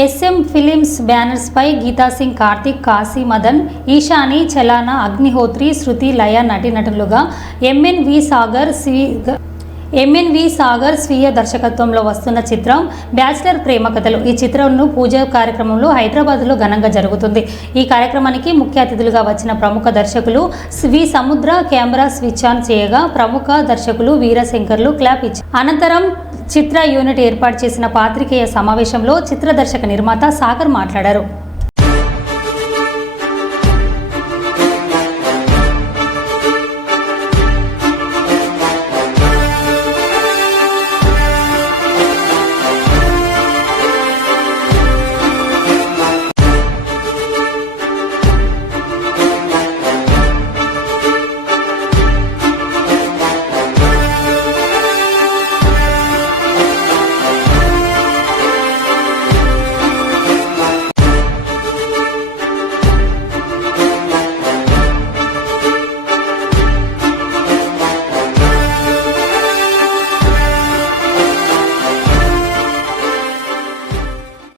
SM films banners పై గీతా సింగ్, కార్తిక్, కాశీ మదన్, ఈశాని, చలానా, అగ్నిహోత్రి, శృతి, లయ నటీనటులుగా MNV Sagar స్వీయ దర్శకత్వంలో వస్తున్న చిత్రం బ్యాచిలర్ ప్రేమ కథలు. ఈ చిత్రంను పూజ కార్యక్రమంలో హైదరాబాద్లో ఘనంగా జరుగుతుంది. ఈ కార్యక్రమానికి ముఖ్య అతిథులుగా వచ్చిన ప్రముఖ దర్శకులు వి సముద్ర కెమెరా స్విచ్ ఆన్ చేయగా ప్రముఖ దర్శకులు వీరశంకర్లు క్లాప్ ఇచ్చారు. అనంతరం చిత్ర యూనిట్ ఏర్పాటు చేసిన పాత్రికేయ సమావేశంలో చిత్ర దర్శక నిర్మాత సాగర్ మాట్లాడారు.